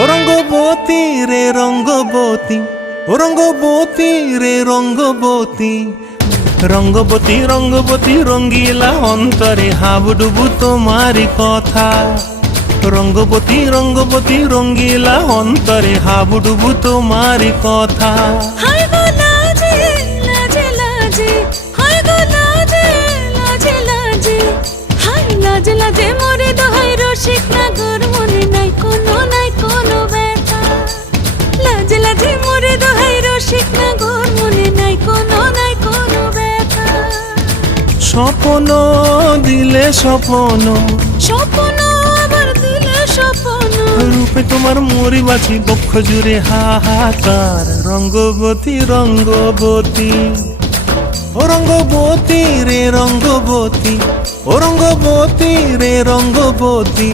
ও রঙ্গবতী রে রঙ্গবতী, ও রঙ্গবতী রে রঙ্গবতী, রঙ্গবতী রঙ্গবতী রঙ্গিলা অন্তরে হাবুডুবু তোমারি কথা। রঙ্গবতী রঙ্গবতী রঙ্গিলা অন্তরে হাবুডুবু তোমারি কথা। হায় গো লাজে লাজে লাজে, হায় গো লাজে লাজে লাজে, হায় লাজে লাজে মোরে দোহাই রসিক নাগর মনে নাই কোনো ব্যথা। লাজে লাজে মোরে দোহাই রসিক নাগর মনে নাই কোনো ব্যথা। স্বপ্ন দিলে স্বপ্ন, স্বপ্ন আবার দিলে স্বপ্ন, রূপে তোমার মরি বাছি বক্ষ জুড়ে হাহাকার। রঙ্গবতী রঙ্গবতী, ও রঙ্গবতী রে রঙ্গবতী, ও রঙ্গবতী রে রঙ্গবতী।